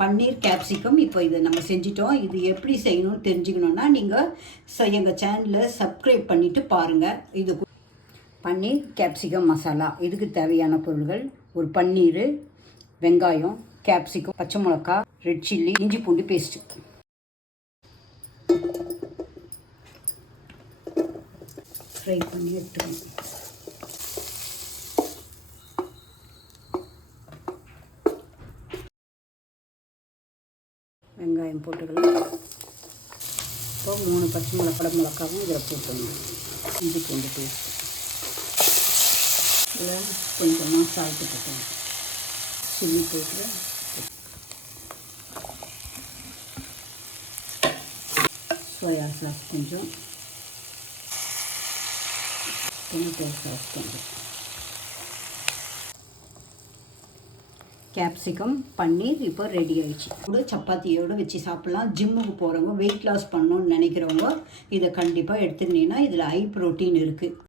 பன்னீர் capsicum இப்போ இதை நம்ம செஞ்சிட்டோம். இது எப்படி செய்யணும்னு தெரிஞ்சுக்கணுன்னா நீங்கள் எங்கள் சேனலை சப்ஸ்கிரைப் பண்ணிவிட்டு பாருங்கள். இது பன்னீர் கேப்சிகம் மசாலா. இதுக்கு தேவையான பொருள்கள்: ஒரு பன்னீர், வெங்காயம், கேப்சிகம், பச்சை மிளகா, ரெட் சில்லி, இஞ்சி பூண்டு பேஸ்ட்டு. ஃப்ரை பண்ணி எடுத்துக்கணும். வெங்காயம் போட்டுக்கலாம். இப்போ 3 பச்சை மிளகாவும் இதில் போட்டுக்கணும். இஞ்சி பூண்டு பேஸ்ட், இதில் கொஞ்சமாக சால்ட்டு போட்டுக்கணும். சில்லி போட்டு சோயா சாஸ் கொஞ்சம், டொமேட்டோ சாஸ் கொஞ்சம். கேப்சிகம் பன்னீர் இப்போ ரெடி ஆகிடுச்சு. கூட சப்பாத்தியோடு வச்சு சாப்பிட்லாம். ஜிம்முக்கு போகிறவங்க, வெயிட் லாஸ் பண்ணணும்னு நினைக்கிறவங்க இதை கண்டிப்பாக எடுத்துக்கிட்டீங்கன்னா இதில் ஹை ப்ரோட்டீன் இருக்குது.